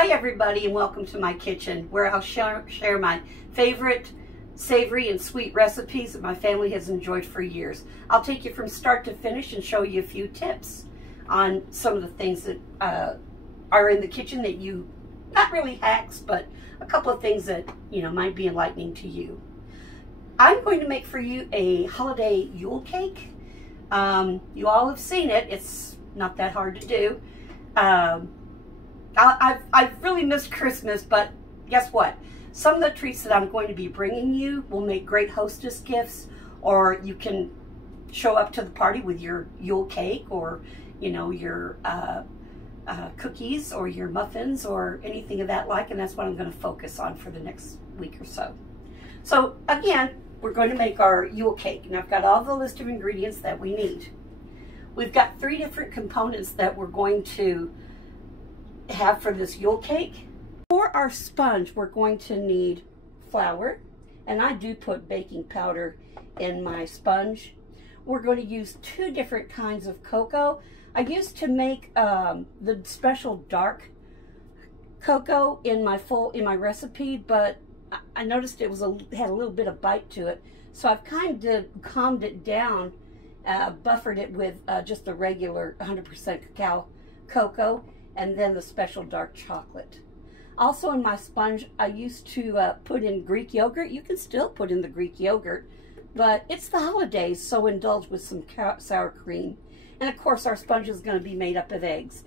Hi everybody, and welcome to my kitchen, where I'll share my favorite savory and sweet recipes that my family has enjoyed for years. I'll take you from start to finish and show you a few tips on some of the things that are in the kitchen that you, not really hacks, but a couple of things that, you know, might be enlightening to you. I'm going to make for you a holiday Yule cake. You all have seen it. It's not that hard to do. I've really missed Christmas, but guess what? Some of the treats that I'm going to be bringing you will make great hostess gifts, or you can show up to the party with your Yule cake, or, you know, your cookies, or your muffins, or anything of that like, and that's what I'm going to focus on for the next week or so. So again, we're going to make our Yule cake, and I've got all the list of ingredients that we need. We've got 3 different components that we're going to have for this Yule cake. For our sponge, we're going to need flour, and I do put baking powder in my sponge. We're going to use 2 different kinds of cocoa. I used to make the special dark cocoa in my recipe, but I noticed it had a little bit of bite to it, so I've kind of calmed it down, buffered it with just the regular 100% cacao cocoa, and then the special dark chocolate. Also in my sponge, I used to put in Greek yogurt. You can still put in the Greek yogurt, but it's the holidays, so indulge with some sour cream. And of course, our sponge is going to be made up of eggs.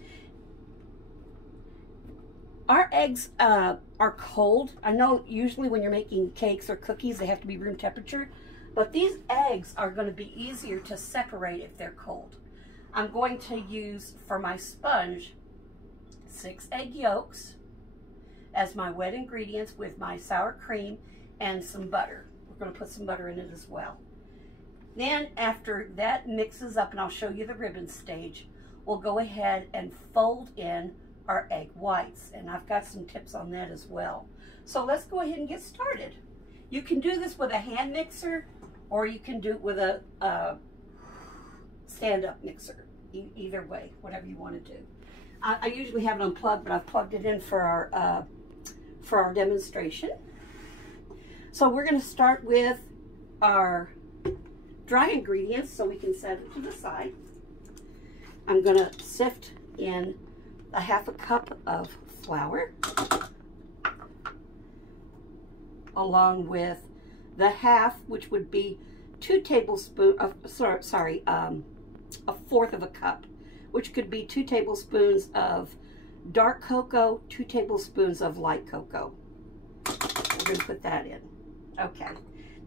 Our eggs are cold. I know usually when you're making cakes or cookies, they have to be room temperature, but these eggs are going to be easier to separate if they're cold. I'm going to use, for my sponge, 6 egg yolks as my wet ingredients with my sour cream and some butter. We're going to put some butter in it as well. Then after that mixes up, and I'll show you the ribbon stage, we'll go ahead and fold in our egg whites, and I've got some tips on that as well. So let's go ahead and get started. You can do this with a hand mixer, or you can do it with a stand-up mixer. Either way, whatever you want to do. I usually have it unplugged, but I've plugged it in for our demonstration. So we're going to start with our dry ingredients, so we can set it to the side. I'm going to sift in a 1/2 cup of flour, along with the half, which would be 2 tablespoons of, sorry, a 1/4 of a cup, which could be 2 tablespoons of dark cocoa, 2 tablespoons of light cocoa. We're going to put that in. Okay.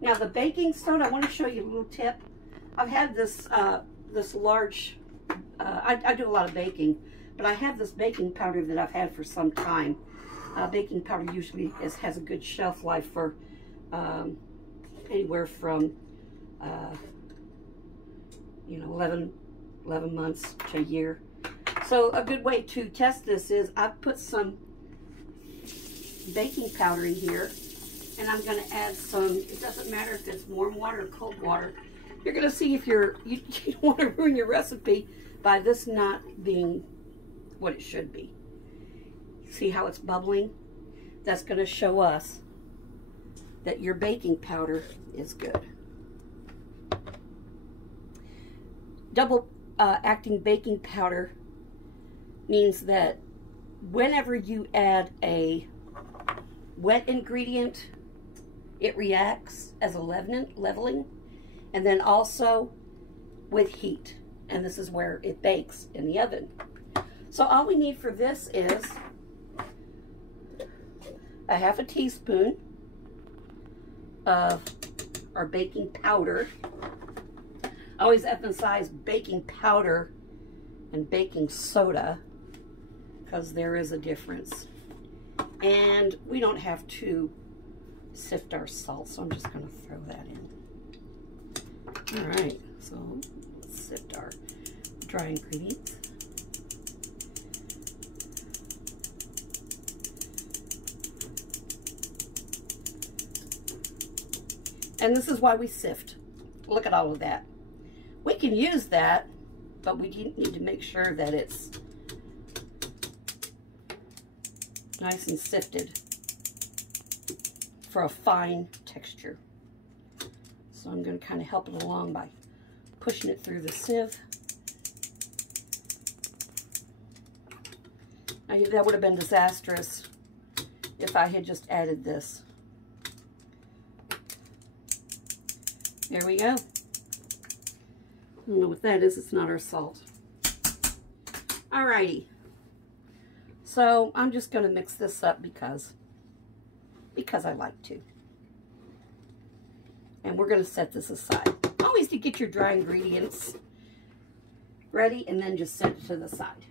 Now the baking soda, I want to show you a little tip. I've had this this large, I do a lot of baking, but I have this baking powder that I've had for some time. Baking powder usually has a good shelf life for anywhere from, you know, 11 months to a year. So a good way to test this is I've put some baking powder in here, and I'm going to add some, it doesn't matter if it's warm water or cold water. You're going to see if you don't want to ruin your recipe by this not being what it should be. See how it's bubbling? That's going to show us that your baking powder is good. Double acting baking powder means that whenever you add a wet ingredient, it reacts as a leveling, and then also with heat, and this is where it bakes in the oven. So all we need for this is a 1/2 teaspoon of our baking powder. I always emphasize baking powder and baking soda because there is a difference. And we don't have to sift our salt, so I'm just going to throw that in. All right, so let's sift our dry ingredients. And this is why we sift. Look at all of that. We can use that, but we need to make sure that it's nice and sifted for a fine texture. So I'm going to kind of help it along by pushing it through the sieve. That would have been disastrous if I had just added this. There we go. I don't know what that is. It's not our salt. Alrighty. So I'm just going to mix this up because I like to. And we're going to set this aside. Always to get your dry ingredients ready and then just set it to the side.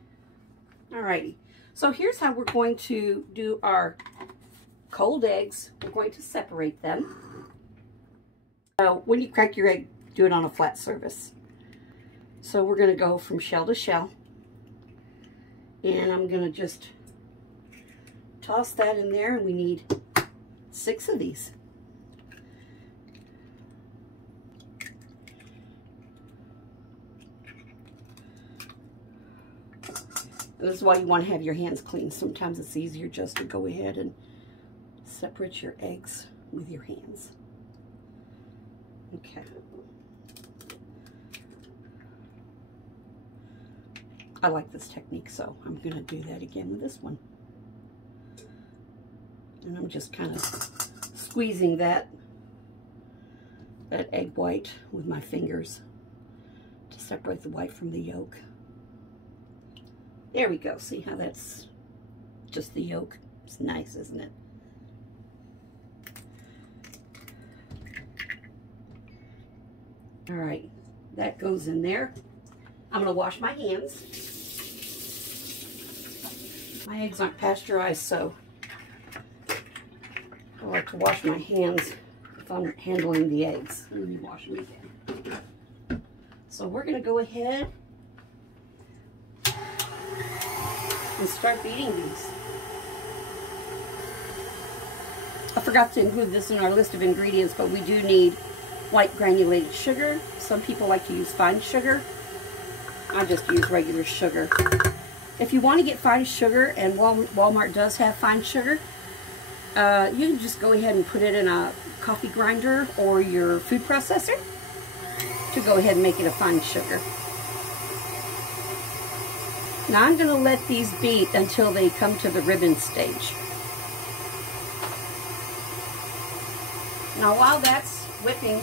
Alrighty. So here's how we're going to do our cold eggs. We're going to separate them. So when you crack your egg, do it on a flat surface. So we're going to go from shell to shell. And I'm going to just toss that in there, and we need 6 of these. This is why you want to have your hands clean. Sometimes it's easier just to go ahead and separate your eggs with your hands. Okay. I like this technique, so I'm going to do that again with this one. And I'm just kind of squeezing that egg white with my fingers to separate the white from the yolk. There we go. See how that's just the yolk? It's nice, isn't it? All right, that goes in there. I'm going to wash my hands. My eggs aren't pasteurized, so I like to wash my hands if I'm handling the eggs. Let me wash them again. So we're going to go ahead and start beating these. I forgot to include this in our list of ingredients, but we do need white granulated sugar. Some people like to use fine sugar. I just use regular sugar. If you want to get fine sugar, and Walmart does have fine sugar, you can just go ahead and put it in a coffee grinder or your food processor to go ahead and make it a fine sugar. Now I'm going to let these beat until they come to the ribbon stage. Now while that's whipping,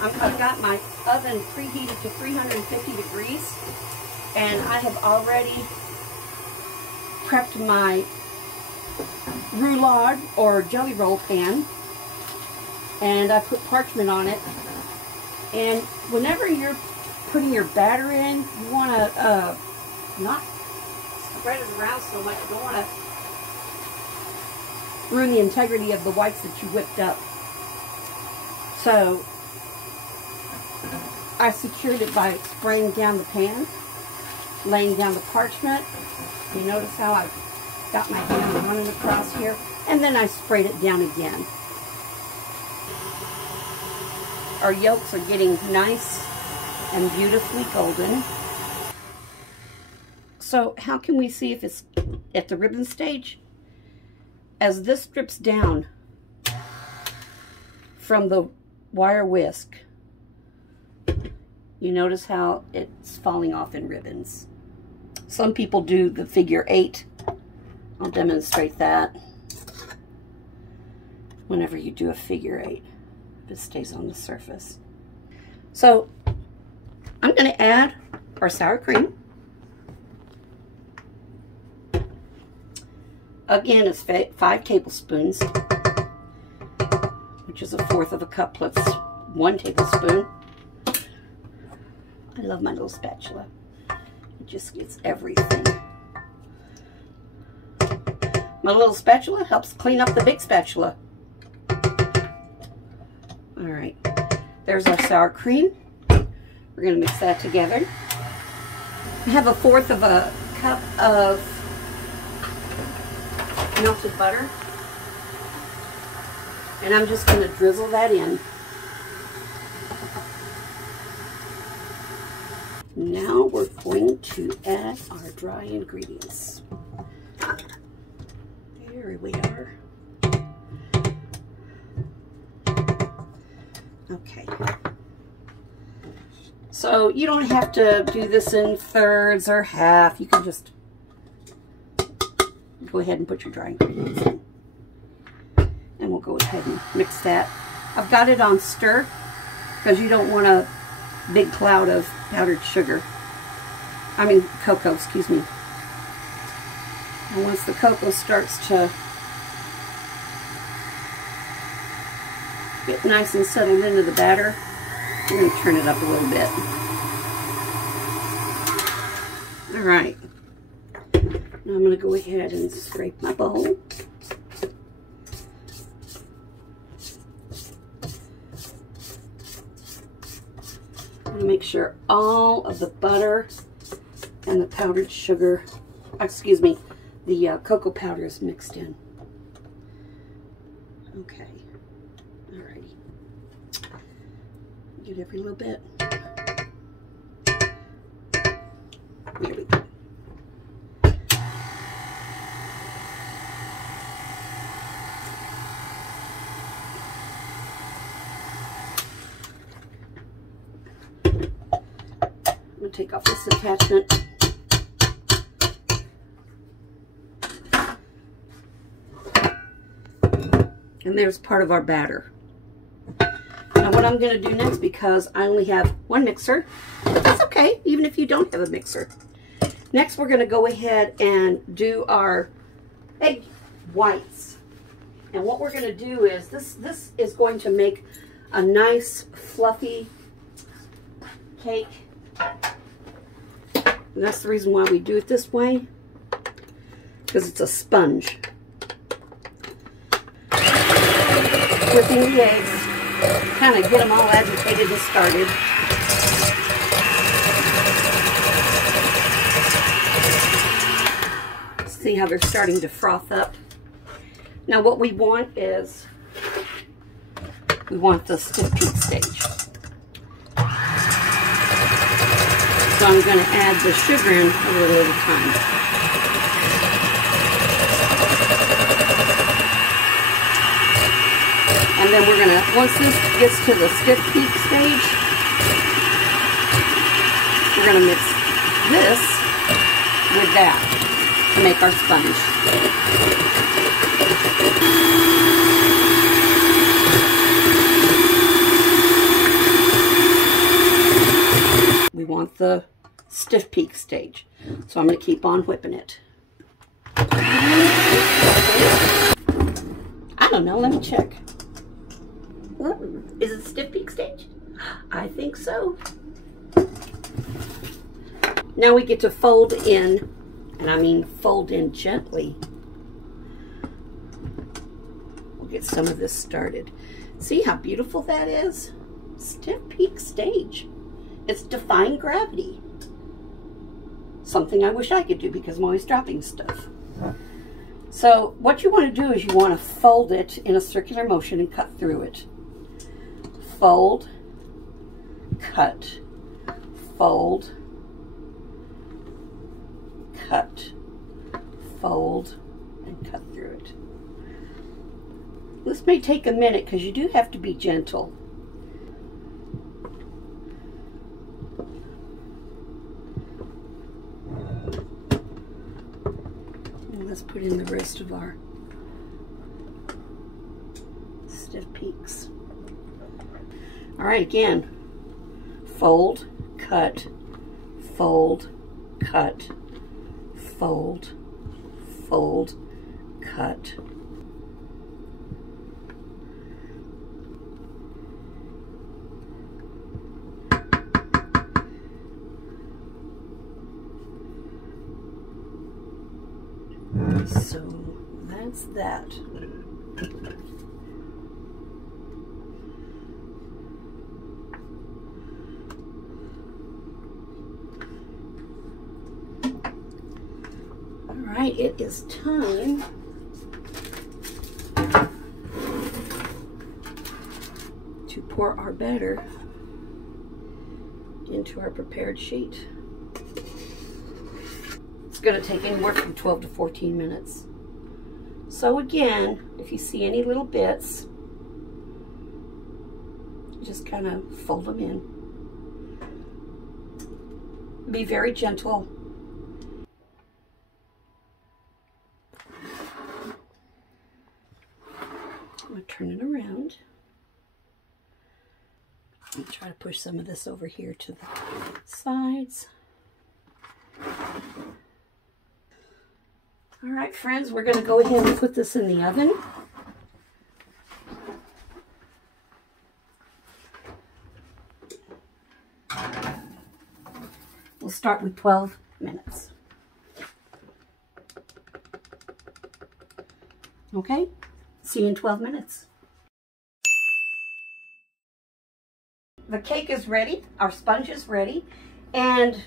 I've got my oven preheated to 350 degrees, and I have already prepped my roulade or jelly roll pan, and I put parchment on it. And whenever you're putting your batter in, you want to not spread it around so much. You don't want to ruin the integrity of the whites that you whipped up. So I secured it by spraying down the pan, laying down the parchment. You notice how I got my hand running across here, and then I sprayed it down again. Our yolks are getting nice and beautifully golden. So how can we see if it's at the ribbon stage? As this drips down from the wire whisk, you notice how it's falling off in ribbons. Some people do the figure 8. I'll demonstrate that. Whenever you do a figure 8, it stays on the surface. So I'm going to add our sour cream. Again, it's 5 tablespoons, which is 1/4 of a cup plus 1 tablespoon. I love my little spatula. It just gets everything. My little spatula helps clean up the big spatula. All right, there's our sour cream. We're going to mix that together. I have 1/4 of a cup of melted butter, and I'm just going to drizzle that in. Now we're going to add our dry ingredients. There we are. Okay. So you don't have to do this in thirds or half. You can just go ahead and put your dry ingredients in. And we'll go ahead and mix that. I've got it on stir because you don't want a big cloud of powdered sugar. I mean cocoa, excuse me. And once the cocoa starts to get nice and settled into the batter, we're going to turn it up a little bit. All right. Now I'm going to go ahead and scrape my bowl. I'm going to make sure all of the butter and the powdered sugar, excuse me, the cocoa powder is mixed in. Okay. Alrighty. Get every little bit. There we go. I'm going to take off this attachment. And there's part of our batter. Now what I'm going to do next, because I only have one mixer, but that's okay, even if you don't have a mixer. Next we're going to go ahead and do our egg whites. And what we're going to do is, this is going to make a nice fluffy cake. And that's the reason why we do it this way, because it's a sponge. Whipping the eggs, kind of get them all agitated and started. See how they're starting to froth up. Now what we want is, we want the stiff peak stage. So I'm going to add the sugar in a little at a time. And then we're going to, once this gets to the stiff peak stage, we're going to mix this with that to make our sponge. We want the stiff peak stage, so I'm going to keep on whipping it. I don't know, let me check. Is it stiff peak stage? I think so. Now we get to fold in, and I mean fold in gently. We'll get some of this started. See how beautiful that is? Stiff peak stage. It's defying gravity. Something I wish I could do because I'm always dropping stuff. So what you want to do is you want to fold it in a circular motion and cut through it. Fold, cut, fold, cut, fold, and cut through it. This may take a minute because you do have to be gentle. And let's put in the rest of our stiff peaks. All right, again, fold, cut, fold, cut, fold, fold, cut. So that's that. All right, it is time to pour our batter into our prepared sheet. It's going to take anywhere from 12 to 14 minutes. So again, if you see any little bits, just kind of fold them in. Be very gentle. I'm going to turn it around. I'm try to push some of this over here to the sides. All right, friends, we're going to go ahead and put this in the oven. We'll start with 12 minutes. Okay, see you in 12 minutes. The cake is ready, our sponge is ready, and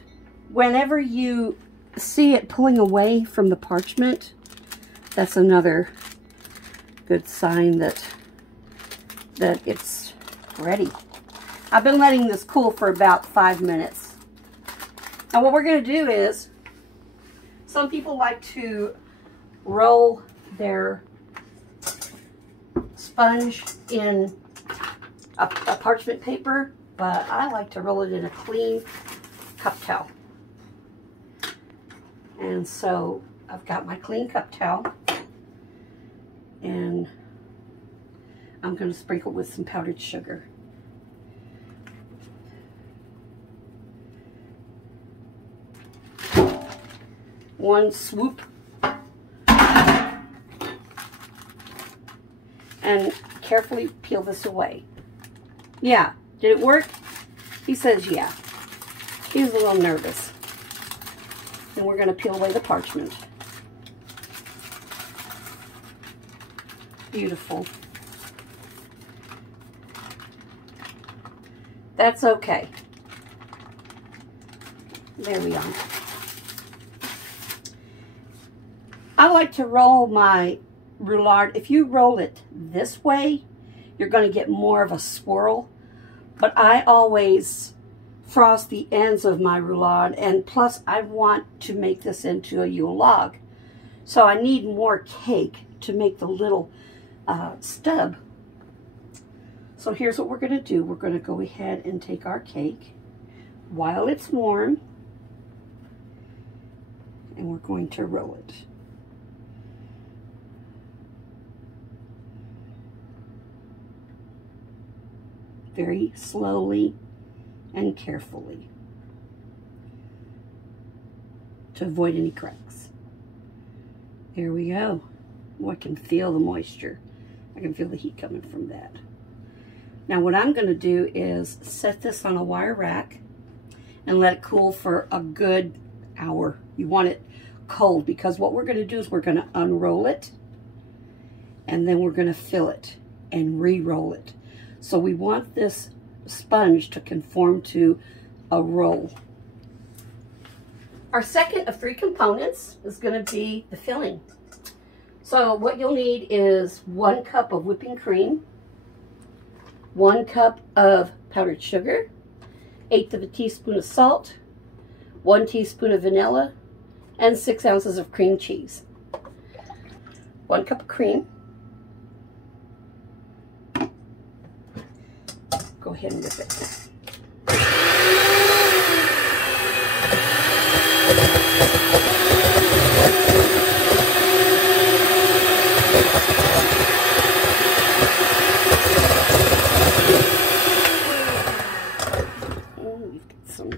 whenever you see it pulling away from the parchment, that's another good sign that it's ready. I've been letting this cool for about 5 minutes. Now what we're going to do is, some people like to roll their sponge in a parchment paper, but I like to roll it in a clean cup towel. And so I've got my clean cup towel, and I'm going to sprinkle with some powdered sugar. One swoop. And carefully peel this away. Yeah, did it work? He says yeah. He's a little nervous. And we're going to peel away the parchment. Beautiful. That's okay. There we are. I like to roll my roulade. If you roll it this way, you're going to get more of a swirl. But I always frost the ends of my roulade, and plus I want to make this into a Yule log. So I need more cake to make the little stub. So here's what we're going to do. We're going to go ahead and take our cake while it's warm, and we're going to roll it. Very slowly and carefully to avoid any cracks. There we go. Oh, I can feel the moisture. I can feel the heat coming from that. Now what I'm going to do is set this on a wire rack and let it cool for a good hour. You want it cold, because what we're going to do is we're going to unroll it, and then we're going to fill it and re-roll it. So we want this sponge to conform to a roll. Our second of 3 components is going to be the filling. So what you'll need is 1 cup of whipping cream, 1 cup of powdered sugar, 1/8 of a teaspoon of salt, 1 teaspoon of vanilla, and 6 ounces of cream cheese. 1 cup of cream. Go ahead and whip it. Oh, we've got some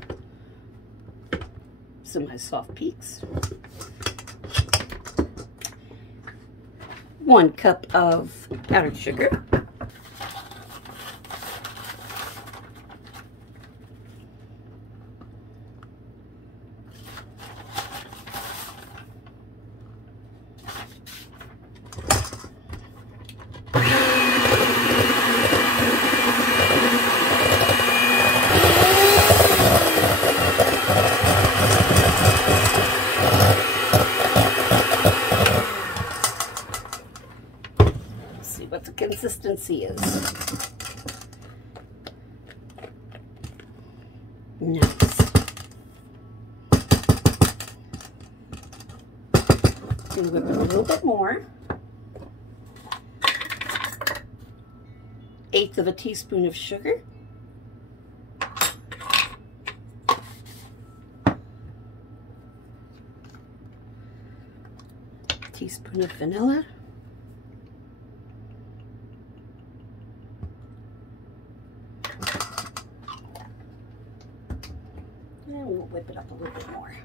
semi-soft peaks. 1 cup of powdered sugar. What the consistency is. Nice. I'm going to whip it a little bit more. 1/8 of a teaspoon of sugar. Teaspoon of vanilla. And we'll whip it up a little bit more.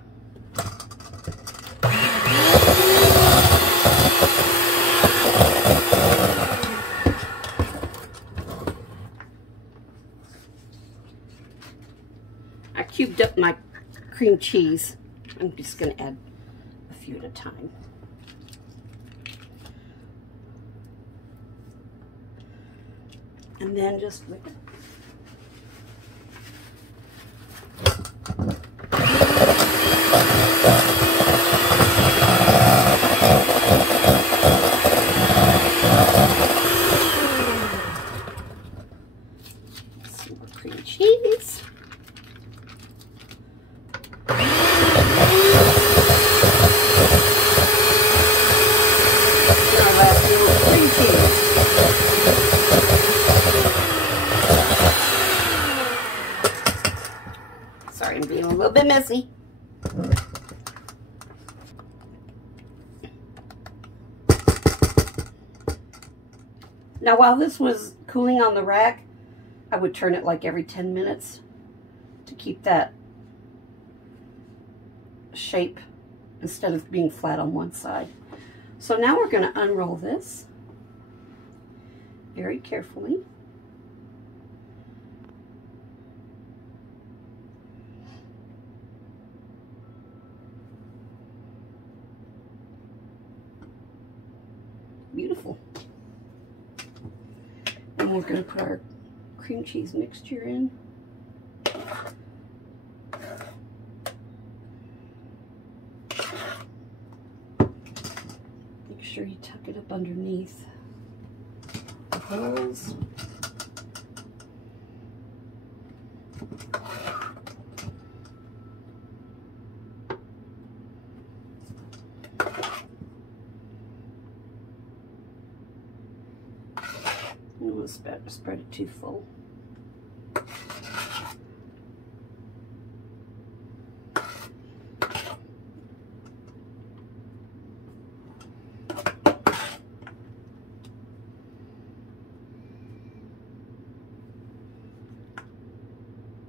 I cubed up my cream cheese. I'm just going to add a few at a time. And then just whip it. Some more cream cheese. Our last little cream cheese. Sorry, I'm being a little bit messy. Now, while this was cooling on the rack, I would turn it like every 10 minutes to keep that shape instead of being flat on one side. So now we're going to unroll this very carefully. Beautiful. And we're going to put our cream cheese mixture in. Make sure you tuck it up underneath the holes. I don't want to spread it too full.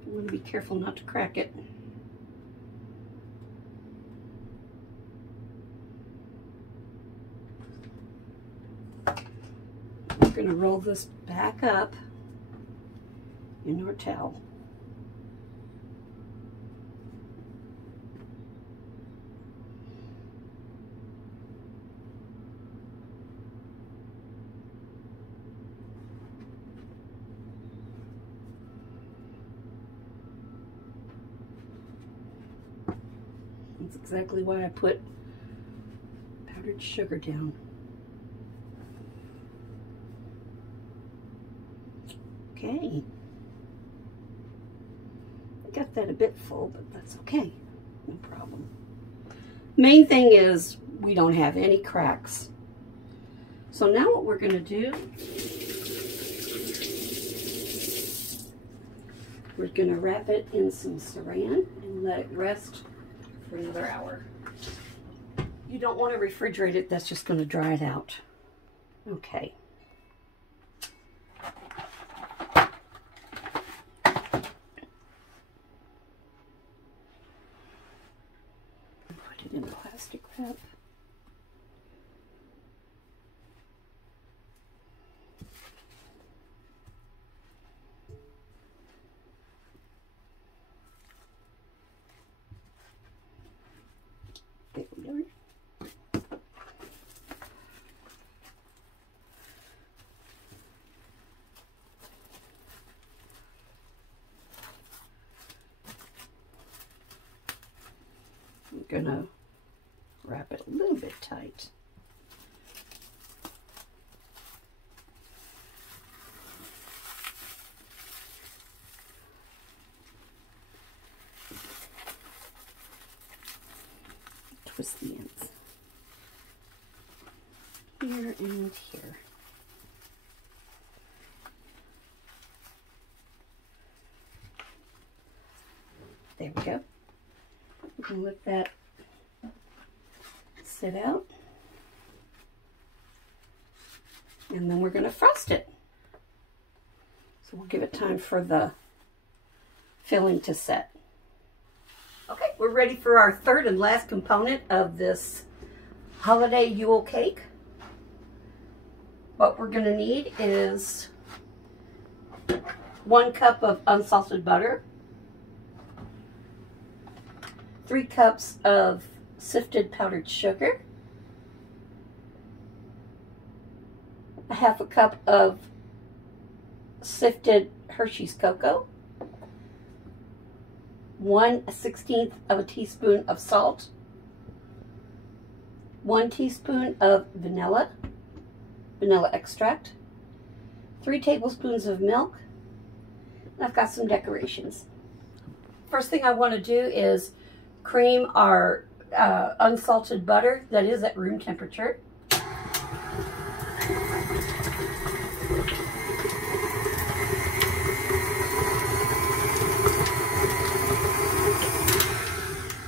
You want to be careful not to crack it. We're going to roll this back up in our towel. That's exactly why I put powdered sugar down. Okay. I got that a bit full, but that's okay. No problem. Main thing is we don't have any cracks. So now what we're going to do, we're going to wrap it in some saran and let it rest for another hour. You don't want to refrigerate it, that's just going to dry it out. Okay. Put it in plastic wrap. There we are. I'm gonna wrap it a little bit tight. Twist the ends here and here. There we go. We can let that sit out. And then we're going to frost it. So we'll give it time for the filling to set. Okay, we're ready for our third and last component of this holiday Yule cake. What we're going to need is 1 cup of unsalted butter, 3 cups of sifted powdered sugar, 1/2 cup of sifted Hershey's cocoa, 1/16 of a teaspoon of salt, 1 teaspoon of vanilla extract, 3 tablespoons of milk, and I've got some decorations. First thing I want to do is cream our unsalted butter that is at room temperature.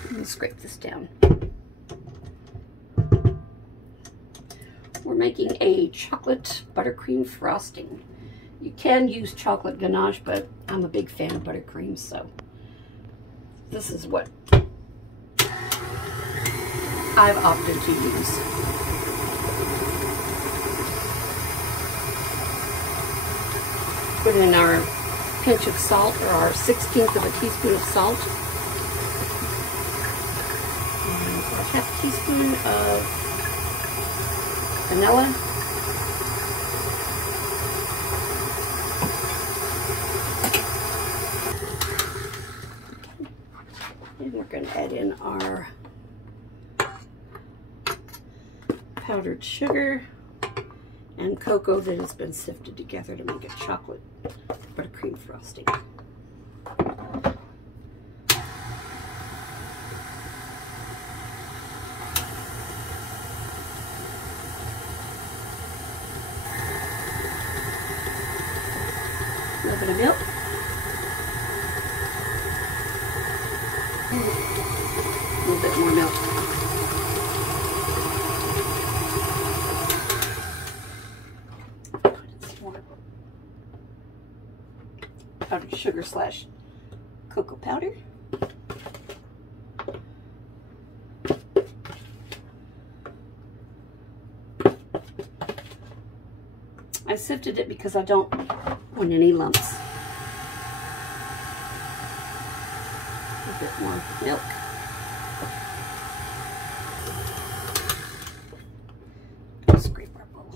Let me scrape this down. We're making a chocolate buttercream frosting. You can use chocolate ganache, but I'm a big fan of buttercream, so this is what I've opted to use. Put in our pinch of salt, or our 1/16 of a teaspoon of salt. And a 1/2 teaspoon of vanilla. And we're going to add in our powdered sugar and cocoa that has been sifted together to make a chocolate buttercream frosting. A little bit of milk. A little bit more milk. Powdered sugar / cocoa powder. I sifted it because I don't want any lumps. A bit more milk. Scrape our bowl.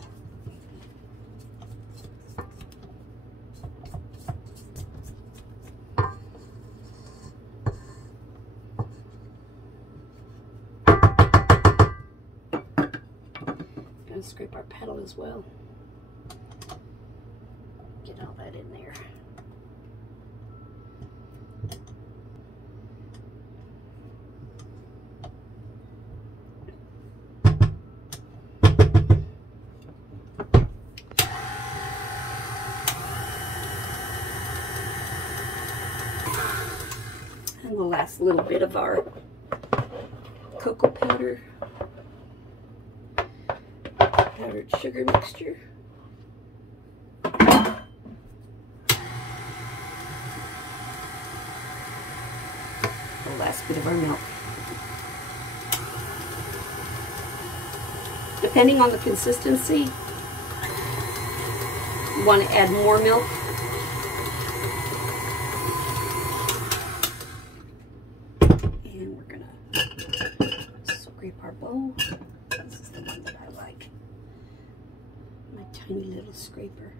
Gonna scrape our petal as well. Get all that in there. And the last little bit of our cocoa powder, powdered sugar mixture. The last bit of our milk. Depending on the consistency, you want to add more milk. And we're going to scrape our bowl. This is the one that I like. My tiny little scraper.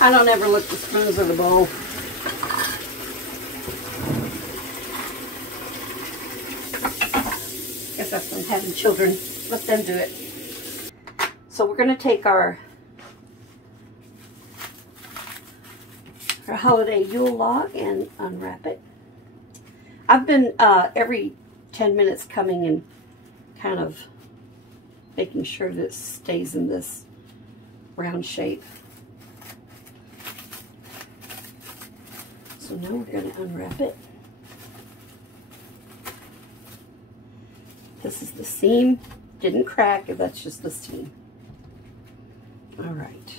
I don't ever look the spoons or the bowl. Guess that's from having children. Let them do it. So we're going to take our holiday Yule log and unwrap it. I've been every 10 minutes coming and kind of making sure that it stays in this round shape. So now we're going to unwrap it. This is the seam. Didn't crack, that's just the seam. All right.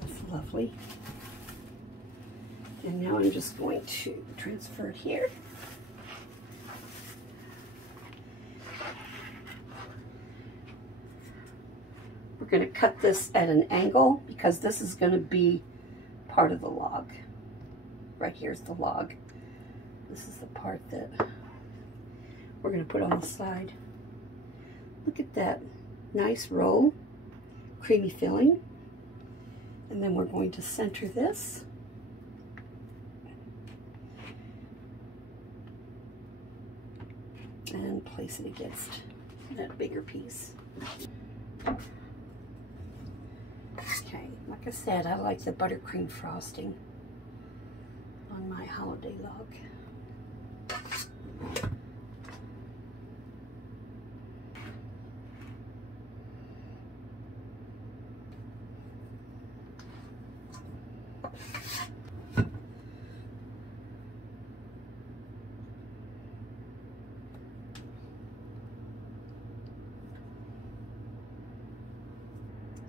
That's lovely. And now I'm just going to transfer it here. We're going to cut this at an angle because this is going to be part of the log. Right here's the log. This is the part that we're going to put on the side. Look at that nice roll, creamy filling. And then we're going to center this. And place it against that bigger piece. Okay, like I said, I like the buttercream frosting on my holiday log.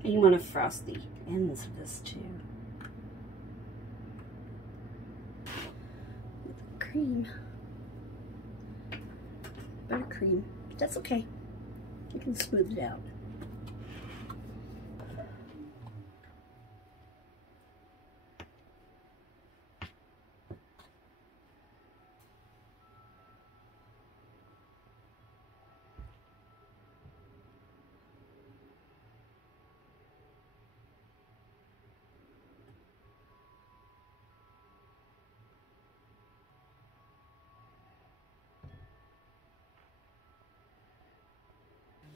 And you want to frost the ends of this too. With cream. Buttercream. That's okay. You can smooth it out.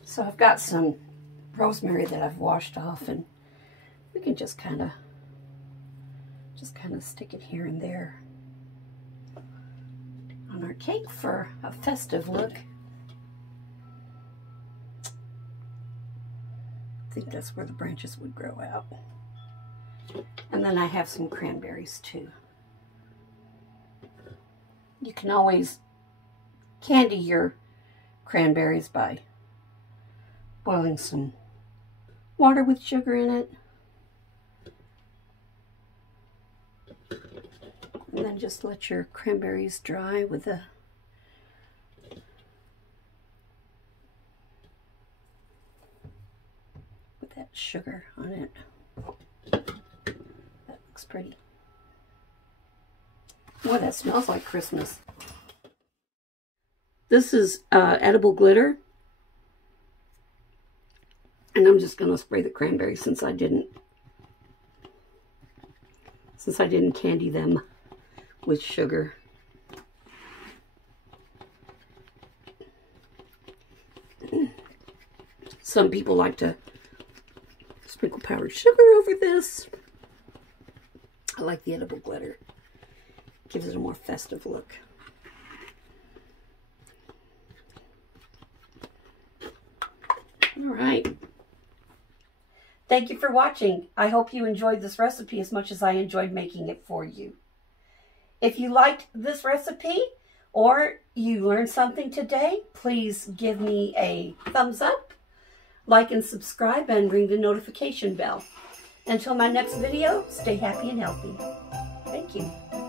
So I've got some rosemary that I've washed off, and we can just kind of stick it here and there on our cake for a festive look. I think that's where the branches would grow out. And then I have some cranberries too. You can always candy your cranberries by boiling some water with sugar in it. And then just let your cranberries dry with that sugar on it. That looks pretty. Boy, that smells like Christmas. This is edible glitter. And I'm just going to spray the cranberries since I didn't candy them with sugar. Some people like to sprinkle powdered sugar over this. I like the edible glitter. Gives it a more festive look. All right. Thank you for watching. I hope you enjoyed this recipe as much as I enjoyed making it for you. If you liked this recipe or you learned something today, please give me a thumbs up, like and subscribe, and ring the notification bell. Until my next video, stay happy and healthy. Thank you.